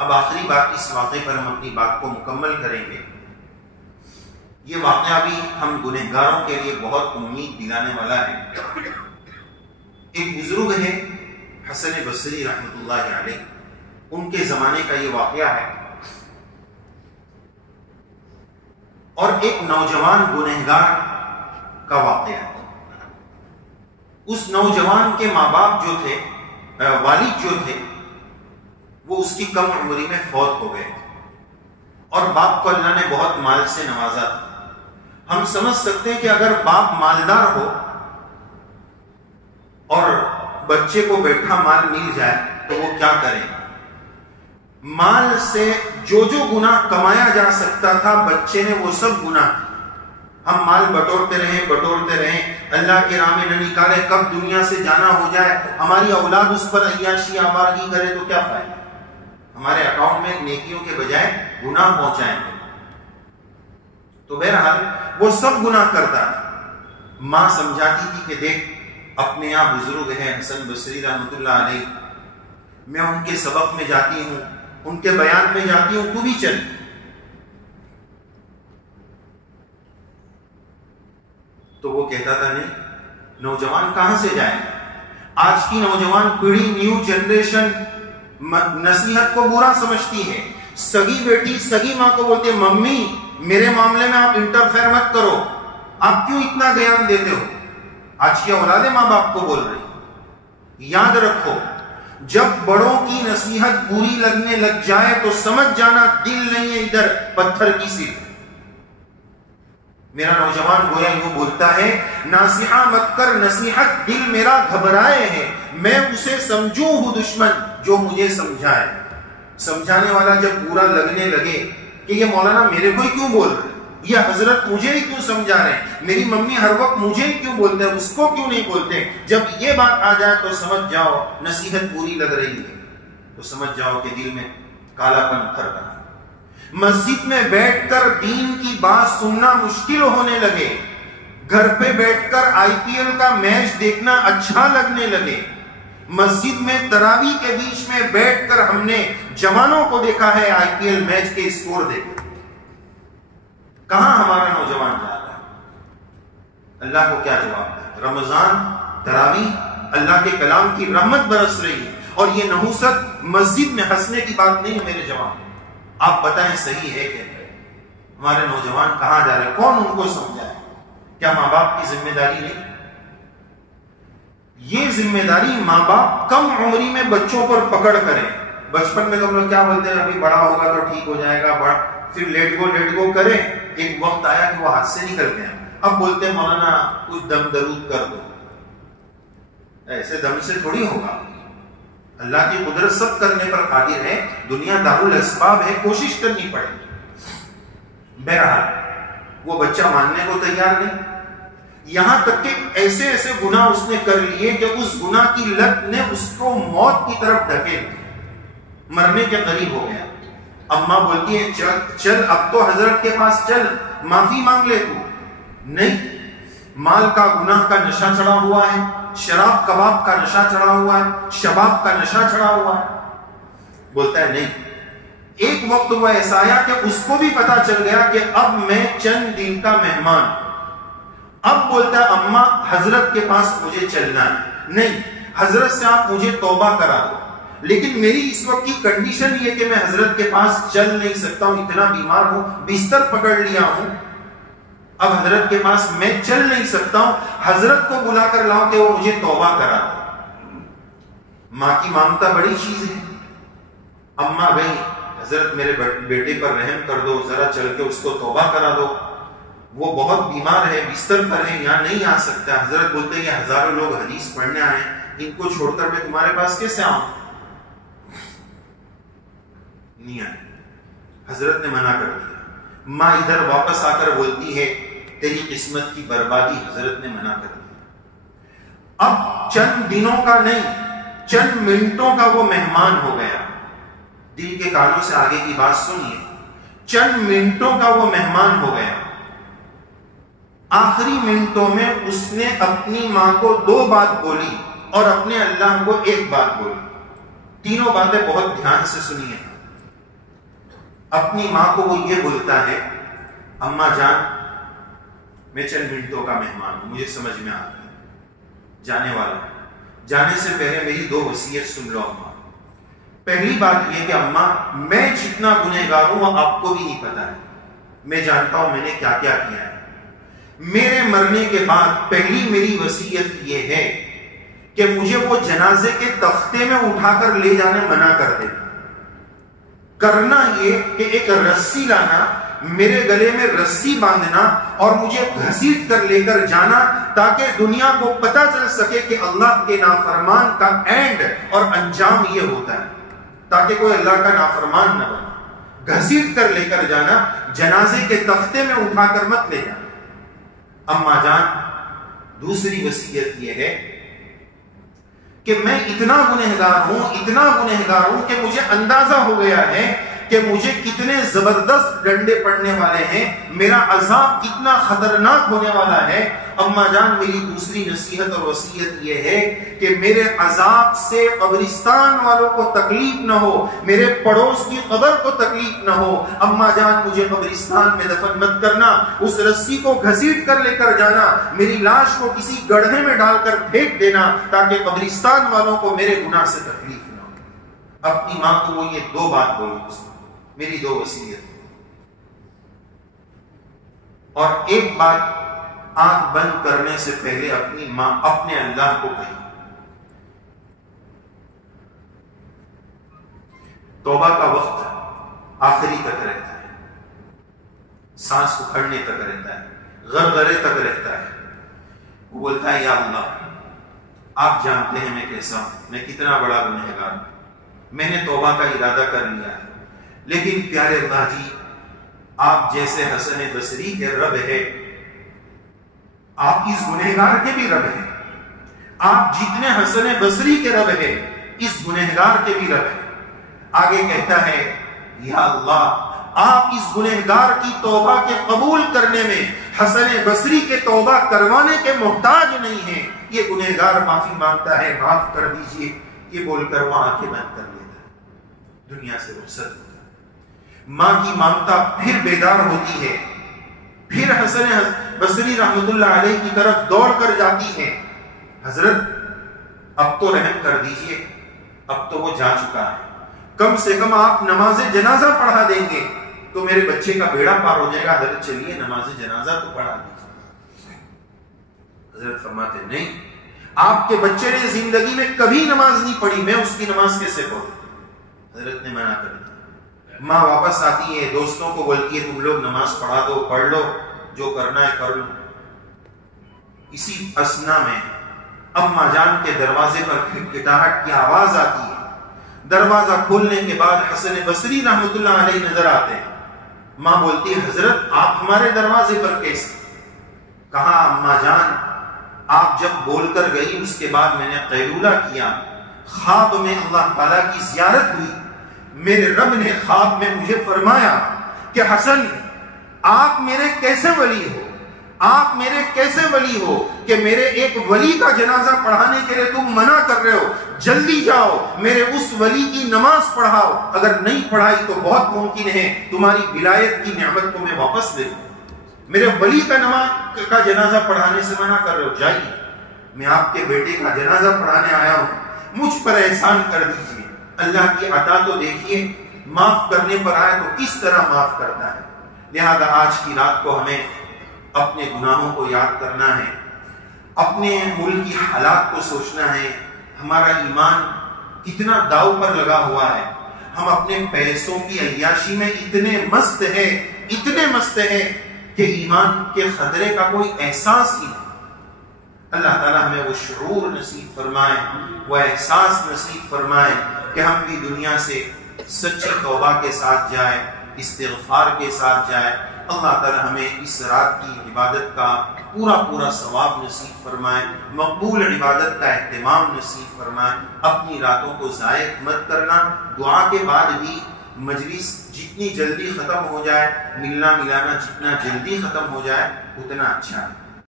اب آخری بات، اس واقعے پر ہم اپنی بات کو مکمل کریں گے. یہ واقعہ بھی ہم گنہگاروں کے لیے بہت امید دلانے والا ہے. ایک بزرگ ہے حسن بصری رحمۃ اللہ علیہ، ان کے زمانے کا یہ واقعہ ہے. اور ایک نوجوان گنہگار کا واقعہ ہے. اس نوجوان کے ماں باپ جو تھے، والد جو تھے، وہ اس کی کم عمری میں فوت ہو گئے اور باپ کو اللہ نے بہت مال سے نوازا تھا. ہم سمجھ سکتے ہیں کہ اگر باپ مالدار ہو اور بچے کو بیٹھا مال مل جائے تو وہ کیا کرے. مال سے جو گناہ کمایا جا سکتا تھا بچے نے وہ سب گناہ. ہم مال بٹورتے رہیں، اللہ کے راہ میں نہ نکالے، کب دنیا سے جانا ہو جائے، ہماری اولاد اس پر عیاشی آوارگی کرے تو کیا فائدہ. ہمارے اکاؤنٹ میں نیکیوں کے بجائے گناہ پہنچائیں گے. تو بہرحال وہ سب گناہ کرتا تھا. ماں سمجھاتی تھی کہ دیکھ اپنے یہاں بزرگ ہیں حسن بصری رحمۃ اللہ علیہ، میں ان کے سبق میں جاتی ہوں، ان کے بیان میں جاتی ہوں، تو بھی چل. تو وہ کہتا تھا نہیں، نوجوان کہاں سے جائے. آج کی نوجوان پیڑھی، نیو جنریشن نصیحت کو برا سمجھتی ہے. سگی بیٹی سگی ماں کو بولتی ہے ممی میرے معاملے میں آپ انٹرفیئر مت کرو، آپ کیوں اتنا گیان دیتے ہو. آج کی اولادیں ماں باپ کو بول رہی. یاد رکھو جب بڑوں کی نصیحت بری لگنے لگ جائے تو سمجھ جانا دل نہیں ہے ادھر، پتھر کی سیٹ. میرا نوجوان گویا یوں بولتا ہے، ناصیحہ مت کر نصیحت، دل میرا گھبرائے ہے، میں اسے سمجھوں ہوں دشمن جو مجھے سمجھائے. سمجھانے والا جب برا لگنے لگے کہ یہ مولانا میرے کو ہی کیوں بول رہے، یہ حضرت مجھے ہی کیوں سمجھا رہے ہیں، میری ممی ہر وقت مجھے ہی کیوں بولتے ہیں، اس کو کیوں نہیں بولتے، جب یہ بات آ جائے تو سمجھ جاؤ نصیحت بری لگ رہی ہے. تو سمجھ جاؤ کہ دل میں کالا پن اتر رہا. مسجد میں بیٹھ کر دین کی بات سننا مشکل ہونے لگے، گھر پہ بیٹھ کر IPL کا میچ دیکھنا اچھا لگنے لگے. مسجد میں تراویح کے بیچ میں بیٹھ کر ہم نے جوانوں کو دیکھا ہے IPL میچ کے اسکور دیکھے. کہاں ہمارا نوجوان جا رہا ہے؟ اللہ کو کیا جواب دے. رمضان، تراویح، اللہ کے کلام کی رحمت برس رہی ہے، اور یہ نحوست مسجد میں ہنسنے کی بات نہیں ہے. میرے جوان آپ بتائیں صحیح ہے کہ ہمارے نوجوان کہاں جا رہے ہیں؟ کون ان کو سمجھائے؟ کیا ماں باپ کی ذمہ داری نہیں؟ یہ ذمہ داری ماں باپ کم عمری میں بچوں پر پکڑ کریں. بچپن میں تو ہم لوگ کیا بولتے ہیں ابھی بڑا ہوگا تو ٹھیک ہو جائے گا، پھر لیٹ گو کریں. ایک وقت آیا کہ وہ ہاتھ سے نکلتے ہیں. اب بولتے ہیں مولانا کچھ دم درود کر دو. ایسے دم سے تھوڑی ہوگا. اللہ کی قدرت سب کرنے پر قادر ہے، دنیا دارالاسباب ہے، کوشش کرنی پڑے گی. بہرحال وہ بچہ ماننے کو تیار نہیں. یہاں تک کہ ایسے گناہ اس نے کر لیے کہ اس گناہ کی لت نے اس کو موت کی طرف ڈھکیل دیا، مرنے کے قریب ہو گیا. اماں بولتی ہے چل اب تو حضرت کے پاس چل، معافی مانگ لے تو. نہیں، مال کا گناہ کا نشہ چڑھا ہوا ہے، شراب کباب کا نشہ چڑھا ہوا ہے، شباب کا نشہ چڑھا ہوا ہے. بولتا ہے نہیں. ایک وقت وہ ایسا آیا کہ اس کو بھی پتا چل گیا کہ اب میں چند دن کا مہمان. اب بولتا ہے اماں حضرت کے پاس مجھے چلنا ہے. نہیں، حضرت سے آپ مجھے توبہ کرا دو، لیکن میری اس وقت کی کنڈیشن یہ کہ میں حضرت کے پاس چل نہیں سکتا ہوں، اتنا بیمار ہوں، بستر پکڑ لیا ہوں. اب حضرت کے پاس میں چل نہیں سکتا ہوں، حضرت کو بلا کر لاؤ کہ وہ مجھے توبہ کرا دو. ماں کی مامتا بڑی چیز ہے. اماں گئی، حضرت میرے بیٹے پر رحم کر دو، ذرا چل کے اس کو توبہ کرا دو، وہ بہت بیمار ہے، بستر پر ہے، یہاں نہیں آ سکتا. حضرت بولتے ہیں یہ ہزاروں لوگ حدیث پڑھنے آئے ہیں، ان کو چھوڑ کر میں تمہارے پاس کیسے آؤں؟ نہیں آئے. حضرت نے منع کر دیا. ماں ادھر واپس آ کر بولتی ہے تیری قسمت کی بربادی، حضرت نے منع کر دیا. اب چند دنوں کا نہیں، چند منٹوں کا وہ مہمان ہو گیا. دل کے کانوں سے آگے کی بات سنیے. چند منٹوں کا وہ مہمان ہو گیا. آخری منٹوں میں اس نے اپنی ماں کو 2 بات بولی اور اپنے اللہ کو 1 بات بولی. تینوں باتیں بہت دھیان سے سنیے. اپنی ماں کو وہ یہ بولتا ہے، اماں جان میں چند منٹوں کا مہمان ہوں، مجھے سمجھ میں آتا ہے، جانے والا ہوں، جانے سے پہلے میری 2 وصیت سن لو اماں۔ پہلی بات یہ کہ اماں میں جتنا گنہگار ہوں وہ آپ کو بھی نہیں پتا ہے، میں جانتا ہوں میں نے کیا کیا کیا ہے۔ میرے مرنے کے بعد پہلی میری وصیت یہ ہے کہ مجھے وہ جنازے کے تختے میں اٹھا کر لے جانے منع کر دے۔ کرنا یہ کہ ایک رسی لانا، میرے گلے میں رسی باندھنا اور مجھے گھسیٹ کر لے کر جانا، تاکہ دنیا کو پتا چل سکے کہ اللہ کے نافرمان کا اینڈ اور انجام یہ ہوتا ہے، تاکہ کوئی اللہ کا نافرمان نہ بنے۔ گھسیٹ کر لے کر جانا، جنازے کے تختے میں اٹھا کر مت لے جانا۔ اماں جان دوسری وصیت یہ ہے کہ میں اتنا گنہگار ہوں کہ مجھے اندازہ ہو گیا ہے کہ مجھے کتنے زبردست ڈنڈے پڑنے والے ہیں، میرا عذاب کتنا خطرناک ہونے والا ہے۔ اماں جان میری دوسری نصیحت اور وصیت یہ ہے کہ میرے عذاب سے قبرستان والوں کو تکلیف نہ ہو، میرے پڑوس کی قبر کو تکلیف نہ ہو۔ اماں جان مجھے قبرستان میں دفن مت کرنا، اس رسی کو گھسیٹ کر لے کر جانا، میری لاش کو کسی گڑھے میں ڈال کر پھینک دینا، تاکہ قبرستان والوں کو میرے گناہ سے تکلیف نہ ہو۔ اپنی ماں کو وہ یہ 2 بات بولی، میری 2 وصیت، اور ایک بات آنکھ بند کرنے سے پہلے اپنی ماں اپنے اللہ کو کہی۔ توبہ کا وقت آخری تک رہتا ہے، سانس اکھڑنے تک رہتا ہے، غرغرے تک رہتا ہے۔ وہ بولتا ہے یا اللہ آپ جانتے ہیں میں کیسا ہوں، میں کتنا بڑا گنہگار ہوں، میں نے توبہ کا ارادہ کر لیا ہے، لیکن پیارے اللہ جی آپ جیسے حسن بصری کے رب ہے، آپ اس گنہگار کے بھی رب ہیں، آپ جتنے حسن بصری کے رب ہے اس گنہگار کے بھی رب ہے۔ آگے کہتا ہے یا اللہ آپ اس گنہگار کی توبہ کے قبول کرنے میں حسن بصری کے توبہ کروانے کے محتاج نہیں ہیں، یہ گنہگار معافی مانگتا ہے، معاف کر دیجئے، یہ بول کر وہ آنکھیں بند کر لیتا ہے، دنیا سے رخصت ہوتا ہے۔ ماں کی ممتا پھر بیدار ہوتی ہے، پھر حسن بصری رحمت اللہ علیہ کی طرف دوڑ کر جاتی ہے، حضرت اب تو رحم کر دیجئے، اب تو وہ جا چکا ہے، کم سے کم آپ نماز جنازہ پڑھا دیں گے تو میرے بچے کا بیڑا پار ہو جائے گا، حضرت چلیے نماز جنازہ تو پڑھا دیجیے۔ حضرت فرماتے نہیں، آپ کے بچے نے زندگی میں کبھی نماز نہیں پڑھی، میں اس کی نماز کیسے پڑھوں؟ حضرت نے منع کر دیا۔ ماں واپس آتی ہے، دوستوں کو بولتی ہے تم لوگ نماز پڑھا دو، پڑھ لو، جو کرنا ہے کر لو۔ اسی اثنا میں اماں جان کے دروازے پر کھٹکھٹاہٹ کی آواز آتی ہے، دروازہ کھولنے کے بعد حسن بصری رحمت اللہ علیہ نظر آتے ہیں۔ ماں بولتی ہے حضرت آپ ہمارے دروازے پر کیسے؟ کہا اماں جان آپ جب بول کر گئی اس کے بعد میں نے قیلولہ کیا، خواب میں اللہ تعالیٰ کی زیارت ہوئی، میرے رب نے خواب میں مجھے فرمایا کہ حسن آپ میرے کیسے ولی ہو، آپ میرے کیسے ولی ہو کہ میرے ایک ولی کا جنازہ پڑھانے کے لیے تم منع کر رہے ہو، جلدی جاؤ میرے اس ولی کی نماز پڑھاؤ، اگر نہیں پڑھائی تو بہت ممکن ہے تمہاری ولایت کی نعمت کو میں واپس لے لوں، میرے ولی کا نماز کا جنازہ پڑھانے سے منع کر رہے ہو، جائیے میں آپ کے بیٹے کا جنازہ پڑھانے آیا ہوں، مجھ پر احسان کر دیجیے۔ اللہ کی عطا تو دیکھیے، معاف کرنے پر آئے تو کس طرح معاف کرتا ہے۔ لہذا آج کی رات کو ہمیں اپنے گناہوں کو یاد کرنا ہے، اپنے ملک کی حالات کو سوچنا ہے، ہمارا ایمان کتنا داؤ پر لگا ہوا ہے، ہم اپنے پیسوں کی عیاشی میں اتنے مست ہیں کہ ایمان کے خطرے کا کوئی احساس ہی نہیں۔ اللہ تعالیٰ ہمیں وہ شعور نصیب فرمائے، وہ احساس نصیب فرمائے کہ ہم بھی دنیا سے سچی توبہ کے ساتھ جائیں، استغفار کے ساتھ جائیں۔ اللہ تعالیٰ ہمیں اس رات کی عبادت کا پورا ثواب نصیب فرمائے، مقبول عبادت کا اہتمام نصیب فرمائے۔ اپنی راتوں کو ضائع مت کرنا، دعا کے بعد بھی مجلس جتنی جلدی ختم ہو جائے، ملنا ملانا جتنا جلدی ختم ہو جائے اتنا اچھا ہے۔